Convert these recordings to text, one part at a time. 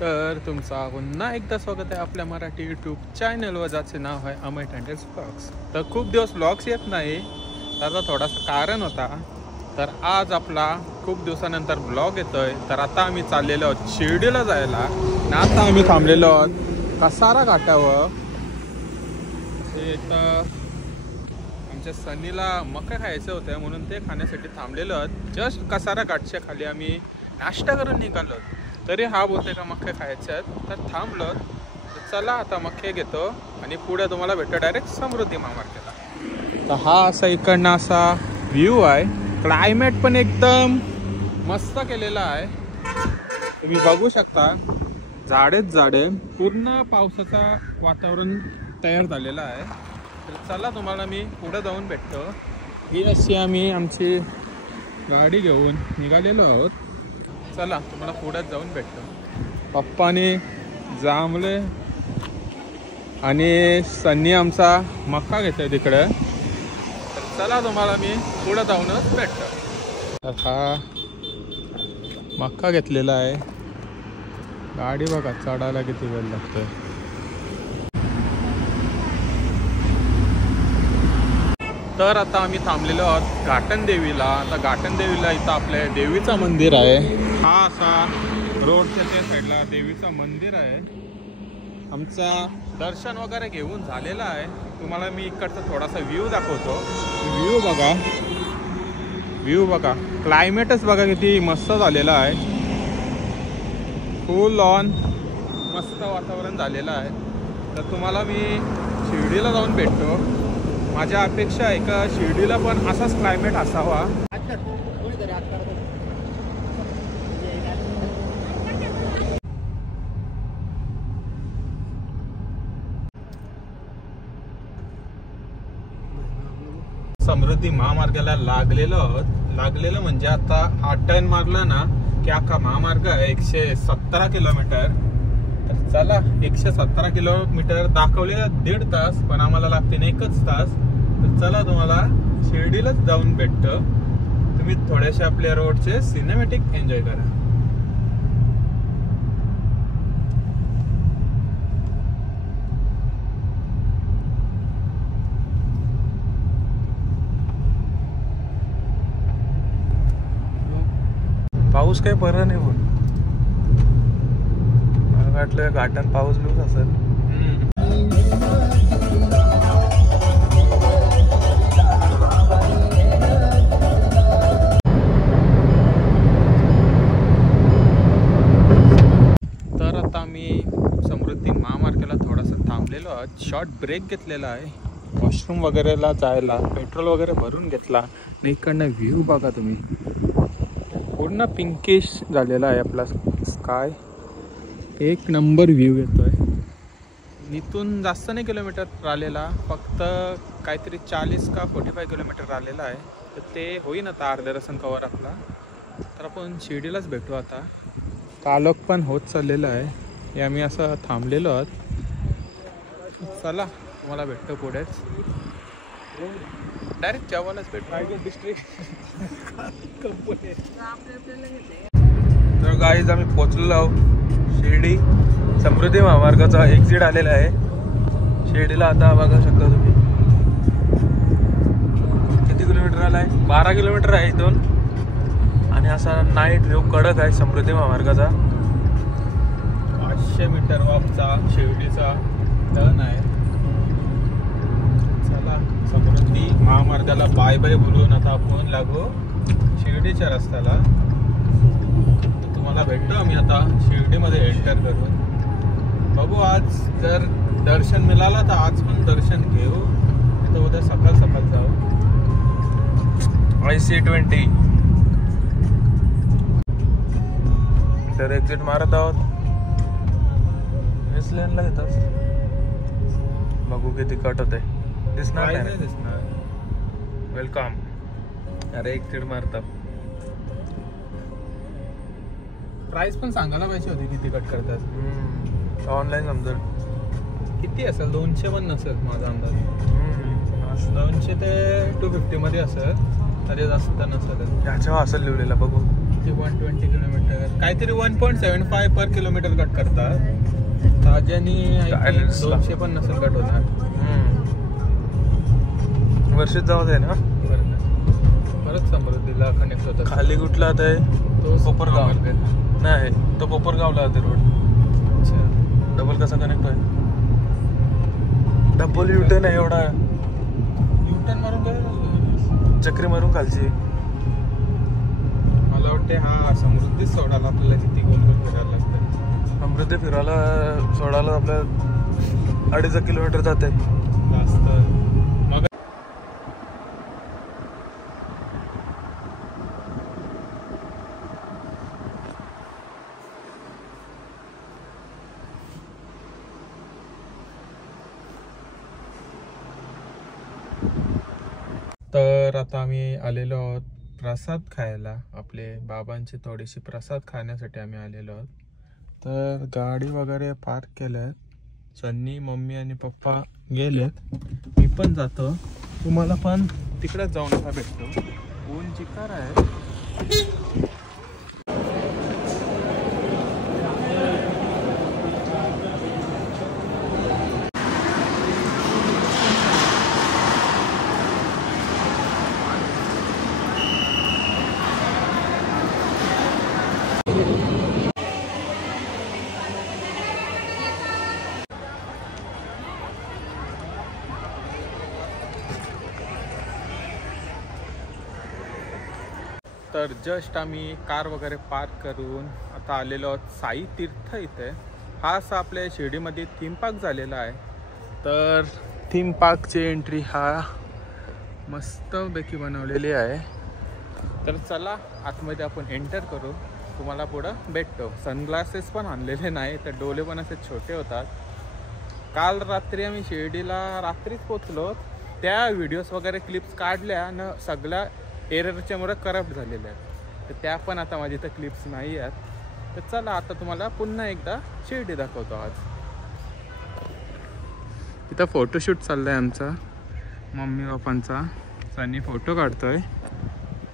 तर तुमचा पुन्हा एकदा स्वागत आहे आपल्या मराठी यूट्यूब चॅनलवर, ज्याचे नाव आहे अमय टँडेल्स ब्लॉग्स. तर खूप दिवस ब्लॉग्स येत नाही, त्याचा थोडासा कारण होता. तर आज आपला खूप दिवसानंतर ब्लॉग येतोय. तर आता आम्ही चाललेलो आहोत शिर्डीला जायला. आता आम्ही थांबलेलो आहोत कसारा घाटावर. तर आमच्या सनीला मका खायचं होतं म्हणून ते खाण्यासाठी थांबलेलो आहोत. जस्ट कसारा घाटच्या खाली आम्ही नाश्ता करून निघालो. तरी हा बोलतोय का मक्के खायचे आहेत, तर थांबलो. तर चला आता मक्के घेतो आणि पुढे तुम्हाला भेटतो डायरेक्ट समृद्धी महामार्गाला. तर हा असा इकडनं असा व्ह्यू आहे. क्लायमेट पण एकदम मस्त केलेला आहे, तुम्ही बघू शकता. झाडेच झाडे, पूर्ण पावसाचा वातावरण तयार झालेलं आहे. तर चला तुम्हाला मी पुढे जाऊन भेटतो. ही अशी आम्ही आमची गाडी घेऊन निघालेलो आहोत. चला तुम्हाला पुढ्यात जाऊन भेटतो. पप्पाने जांभळे आणि सन्नी आमचा मक्का घेतोय तिकडे. तर चला तुम्हाला मी पुढे जाऊनच भेटतो. तर हा मक्का घेतलेला आहे. गाडी बघा चढायला किती वेळ लागतोय. तर आता आम्ही थांबलेलो आहोत घाटन देवीला. आता घाटन देवीला इथं आपल्या देवीचं मंदिर आहे. हा असा रोडच्या त्या साईडला देवीचं मंदिर आहे. आमचा दर्शन वगैरे घेऊन झालेला आहे. तुम्हाला मी इकडचा थोडासा व्ह्यू दाखवतो. व्ह्यू बघा. क्लायमेटच बघा किती मस्त झालेला आहे. फुल ऑन मस्त वातावरण झालेलं आहे. तर तुम्हाला मी शिर्डीला जाऊन भेटतो. माझ्या अपेक्षा आहे का शिर्डीला पण असाच क्लायमेट असावा. समृद्धी महामार्गाला लागलेलं म्हणजे आता हा टर्न मारला ना की अख्खा महामार्ग आहे 117 किलोमीटर. तर चला 117 किलोमीटर दाखवलेलं 1.5 तास, पण आम्हाला लागते 1 तास. तर चला तुम्हाला शिर्डीलाच जाऊन भेटतो. तुम्ही थोडेसे आपल्या रोडचे सिनेमॅटिक एन्जॉय करा. पाऊस काही बरं नाही होत. मला वाटलं घाटात पाऊस लूज असेल. तर आता आम्ही समृद्धी महामार्गाला थोडासा थांबलेलो आहोत. शॉर्ट ब्रेक घेतलेला आहे. वॉशरूम वगैरेला जायला पेट्रोल वगैरे भरून घेतला. आणि इकडनं व्ह्यू बघा तुम्ही. पूर्ण पिंकिश झालेला आहे आपला स्काय. एक नंबर व्ह्यू येतोय. इथून जास्त नाही किलोमीटर राहिलेला, फक्त काहीतरी 40 का 45 किलोमीटर राहिलेला आहे. तर ते होईन आता अर्ध्या रसन कवर आपला. तर आपण शिर्डीलाच भेटू आता. कालोख पण होत चाललेलं आहे. हे आम्ही असं थांबलेलो आहोत. चला तुम्हाला भेटतो पुढेच. डायरेक्ट जेवायलाच भेटतो. रायगड डिस्ट्रिक्ट. तर गाईज आम्ही पोचलेलो आहोत शिर्डी. समृद्धी महामार्गाचा एक्झिट आलेला आहे शिर्डीला. आता बघा शकता तुम्ही किती किलोमीटर आला आहे. 12 किलोमीटर आहे इथून. आणि असा नाईट व्ह्यू कडक आहे समृद्धी महामार्गाचा. 500 मीटर वापचा शिर्डीचा टर्न आहे. चला समृद्धी महामार्गाला बाय बाय बोलून आता आपण लागू शिर्डीच्या रस्त्याला. तुम्हाला भेटतो आम्ही आता शिर्डीमध्ये एंटर करून. बघू आज जर दर्शन मिळालं तर आज पण दर्शन घेऊ, नाही तर उद्या सकाळ जाऊ. IC20 तर एक्झिट मारत आहोत. लेनला घेतात. बघू किती कट होते. दिसणार नाही दिसणार. वेलकम. अरे एक्झिट मारतात. प्राइस पण सांगायला पाहिजे होती किती कट करतात. ऑनलाईन समजेल किती असेल. 200 पण नसेल माझा अंदाज. 200 ते 250 मध्ये असेल, तरी जास्त नसेल. याच्यावर असेल लिहिलेला बघू. किती 120 किलोमीटर काहीतरी 1.75 पर किलोमीटर कट करतात. ताज्यानी 200 पण नसेल कट होणार. वर्षात जाऊ दे ना. परत समृद्धीला कनेक्ट होतं. खाली कुठला आता आहे तो कोपरगाव नाही, तो कोपरगावला आहे रोड. अच्छा, डबल कसा कनेक्ट आहे? डबल युटर्न आहे एवढा. युटर्न मारून काय चक्री मारून खालची. मला वाटते हा समृद्धीच सोडायला आपल्याला किती गोल गोल फिरायला लागतं. समृद्धी फिरायला सोडायला आपल्या 2.5 किलोमीटर जाते जास्त. मग तर आता आम्ही आलेलो आहोत प्रसाद खायला. आपले बाबांची थोडीशी प्रसाद खाण्यासाठी आम्ही आलेलो आहोत. तर गाडी वगैरे पार्क केल्यात. सन्नी, मम्मी आणि पप्पा गेलेत. मी पण जातो. तुम्हाला पण तिकडेच जाऊन आता भेटतो. ऊन चिकार आहे. तर जस्ट आम्ही कार वगैरे पार्क करून आता आलेलो आहोत साई तीर्थ इथे. हा असा आपल्या शिर्डीमध्ये थीम पार्क झालेला आहे. तर थीम पार्कची एंट्री हा मस्तपैकी बनवलेली आहे. तर चला आतमध्ये आपण एंटर करू. तुम्हाला पुढं भेटतो. सनग्लासेस पण आणलेले नाही, तर डोळे पण असे छोटे होतात. काल रात्री आम्ही शिर्डीला रात्रीच पोचलो. त्या व्हिडिओज वगैरे क्लिप्स काढल्या न सगळ्या एररच्यामुळे करप्ट झालेल्या आहेत. तर त्या पण आता माझी तर क्लिप्स नाही आहेत. तर चला आता तुम्हाला पुन्हा एकदा शिर्डी दाखवतो. आज तिथं फोटोशूट चाललं आहे आमचा, मम्मी पप्पांचा. सनी फोटो काढतोय.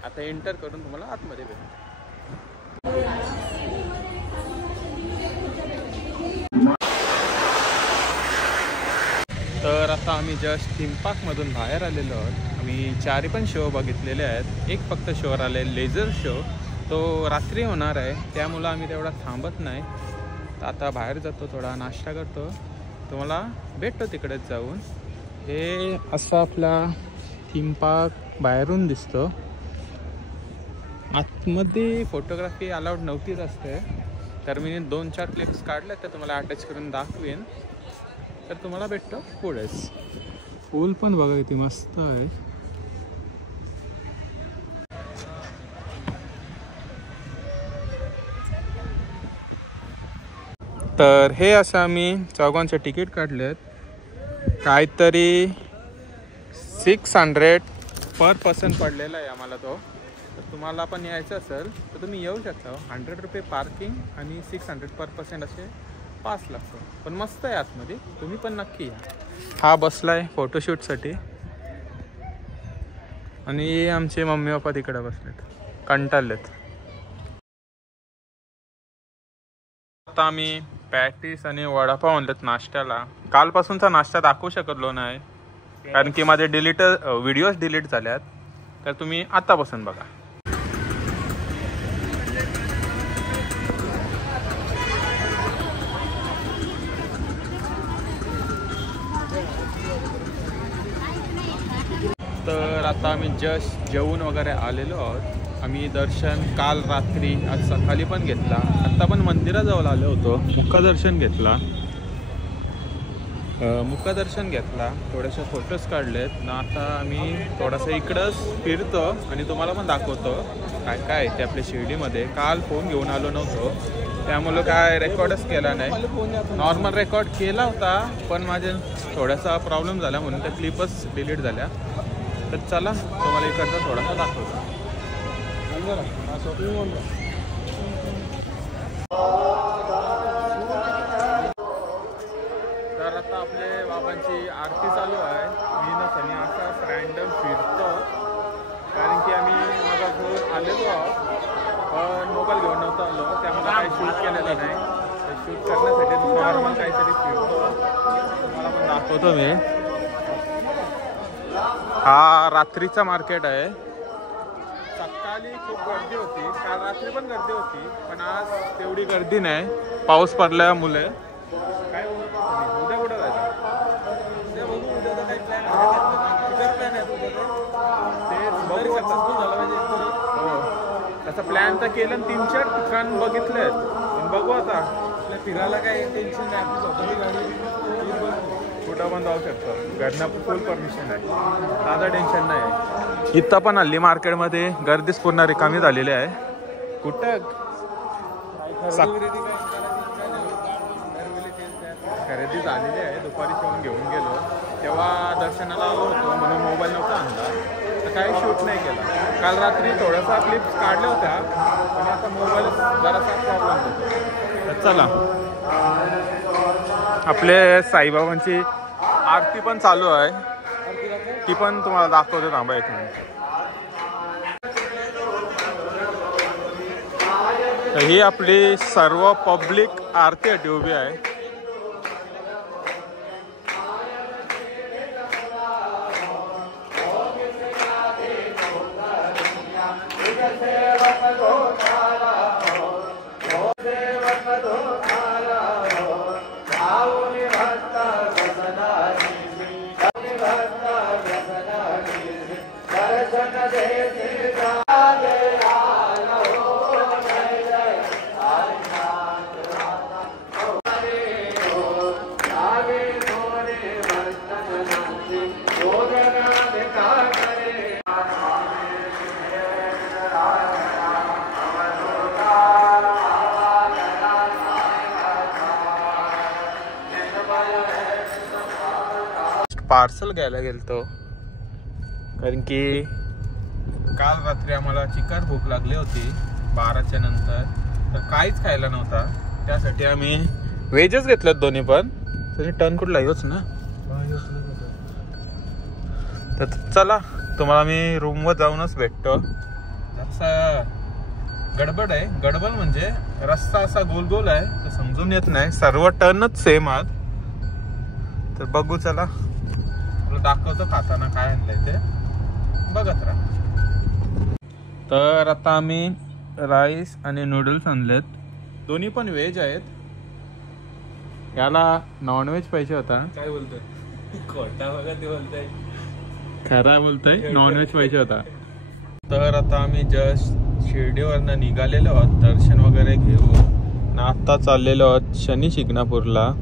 आता एंटर करून तुम्हाला आतमध्ये भेटतो. तर आता आम्ही जस्ट थीम पार्कमधून बाहेर आलेलो आहोत. आम्ही 4 पण शो बघितलेले आहेत. एक फक्त शो आले लेझर शो, तो रात्री होणार आहे. त्यामुळं आम्ही तेवढा थांबत नाही. तर आता बाहेर जातो, थोडा नाश्ता करतो. तुम्हाला भेटतो तिकडेच जाऊन. हे असं आपला थीम पार्क बाहेरून दिसतो. आतमध्ये फोटोग्राफी अलाउड नव्हतीच असते. तर मी 2-4 क्लिप्स काढल्या, तर तुम्हाला अटॅच करून दाखवेन. तर तुम्हाला भेटतो पुढेच. पूल पण बघा किती मस्त आहे. तर हे असं आम्ही चौघांचे तिकीट काढलेत. काहीतरी 600 पर पर्सन पडलेला आहे आम्हाला तो. तर तुम्हाला पण यायचं असेल तर तुम्ही येऊ शकता. 100 रुपये पार्किंग आणि 600 पर पर्सन असे पास लागतो. पण मस्त आहे आतमध्ये, तुम्ही पण नक्की या. हा बसलाय फोटोशूटसाठी आणि आमचे मम्मी पप्पा तिकडे बसलेत, कंटाळलेत. आता आम्ही पॅटीस आणि वडापाव आणलेत नाश्त्याला. कालपासूनचा नाश्ता दाखवू शकलो नाही कारण की माझे व्हिडिओज डिलीट झाल्यात. तर तुम्ही आतापासून बघा. तर आता आम्ही जस्ट जेवून वगैरे आलेलो आहोत. आम्ही दर्शन काल रात्री आज सकाळी पण घेतला. आत्ता पण मंदिराजवळ आलो होतो, मुखदर्शन घेतला. थोडेसे फोटोज काढलेत ना. आता आम्ही थोडासा इकडंच फिरतो आणि तुम्हाला पण दाखवतो काय काय ते आपल्या शिर्डीमध्ये. काल फोन घेऊन आलो नव्हतो, त्यामुळं काय रेकॉर्डच केला नाही. नॉर्मल रेकॉर्ड केला होता, पण माझे थोडासा प्रॉब्लेम झाला म्हणून त्या क्लिपच डिलीट झाल्या. तर चला तुम्हाला इकडचा थोडासा दाखवतो. तर आता आपले बाबांची आरती चालू आहे. मी ना सनी असाच रँडम फिरतो कारण की आम्ही माझा घर आलेलो आहोत. पण काही शूट केलेलं नाही. शूट करण्यासाठी नॉर्मल काहीतरी तुम्हाला पण दाखवतो मी. हा रात्रीचा मार्केट आहे. सकाळी खूप गर्दी होती, काल रात्री पण गर्दी होती, पण आज तेवढी गर्दी नाही पाऊस पडल्यामुळे. काय उद्या कुठं जायचं? उद्या बघू. उद्याचा काही प्लॅन आहे? तेच बघू आता. त्याचा प्लॅन तर केलं, 3-4 ठिकाण बघितले पण बघू आता. आपल्या फिरायला काही टेन्शन नाही, आपली स्वतःची गाडी कुठं पण जाऊ शकतो. घरनं फुल परमिशन आहे, दादा टेन्शन नाही. इथं पण हल्ली मार्केटमध्ये गर्दीच पूर्ण रिकामी झालेली आहे. कुठं खरेदी झालेली आहे. दुपारी शिवून घेऊन गेलो तेव्हा दर्शनाला आलो होतो म्हणून मोबाईल नव्हता आणला, तर काही शूट नाही केला. काल रात्री थोड्यासा क्लिप्स काढल्या होत्या, पण आता मोबाईल जरासा प्रॉब्लेम होतो. तर चला, आपले साईबाबांची आरती पण चालू आहे, ती पण तुम्हाला दाखवतो. थांबा एक मिनिट. ही आपली सर्व पब्लिक आरती उभी आहे. पार्सल घ्यायला गेलतो, कारण की काल रात्री आम्हाला चिकन भूक लागली होती 12च्या नंतर, तर काहीच खायला नव्हता. त्यासाठी आम्ही व्हेजच घेतल्यात दोन्ही पण. तरी टर्न कुठला येऊच ना. तर चला, तुम्हाला मी रूमवर जाऊनच भेटतो. जसा गडबड आहे. गडबड म्हणजे रस्ता असा गोल गोल आहे, तर समजून येत नाही. सर्व टर्नच सेम आहात. तर बघू, चला दाखवतो खाताना काय आणलंय ते, बघत राहा. तर आता आम्ही राईस आणि नूडल्स आणलेत, दोन्ही पण व्हेज आहेत. याला नॉनव्हेज पाहिजे होता. काय बोलतोय? खोटा बघा ते बोलतोय. खरा बोलतोय, नॉनव्हेज पाहिजे होता. तर आता आम्ही जस्ट शिर्डीवरनं निघालेलो आहोत दर्शन वगैरे घेऊ. आता चाललेलो आहोत शनी शिंगणापूरला.